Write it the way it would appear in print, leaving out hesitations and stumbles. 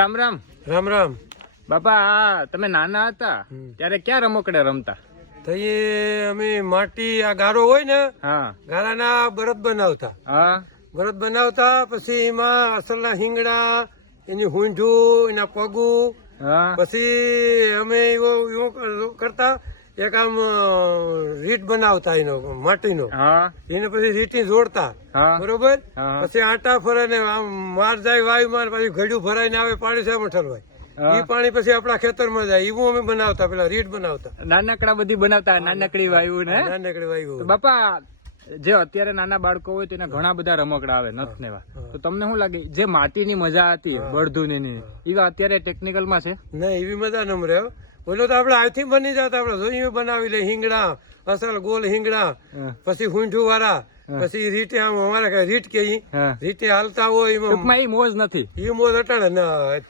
રામ રામ. રામ રામ. બાપા તમે નાના હતા ત્યારે ક્યાં રમકડે રમતા? તો એ અમે માટી આ ગારો હોય ને હા ગારાના બરત બનાવતા. હા બરત બનાવતા પછી એમાં અસલના હિંગડા, એની હુંઢું, એના પગું, હા પછી અમે એવું કરતા. એક આમ રીટ બનાવતા એનો માટીનો, હા એને પછી રીટી જોડતા. હા બરોબર. હા. પછી આટા ફરે ને આમ માર જાય વાયુમાં, પછી ઘડ્યું ભરાઈને આવે પાણી સામે ઠરવાય. હા. એ પાણી પછી આપણા ખેતરમાં જાય એવું અમે બનાવતા. પેલા રીટ બનાવતા. નાનકડા બધી બનાવતા, નાનકડી વાયુ ને. નાનકડી વાયુ. તો બાપા જે અત્યારે નાના બાળકો હોય તેને ઘણા બધા રમકડા આવે નથ નેવા, તો તમને શું લાગે જે માટીની મજા હતી બળધુની એવા અત્યારે ટેકનિકલ માં છે? ના એવી મજા ન મળે. બોલો તો આપડે હાથથી બની જતા. આપડે જોઈ બનાવી લે હિંગડા, અસલ ગોલ હિંગડા, પછી હુંઠું વાળા, પછી રીટે આમ અમારે રીટ કે હા. રીટે હાલતા હોય ટૂંકમાં એ મોજ નથી. એ મોજ અટાણે ના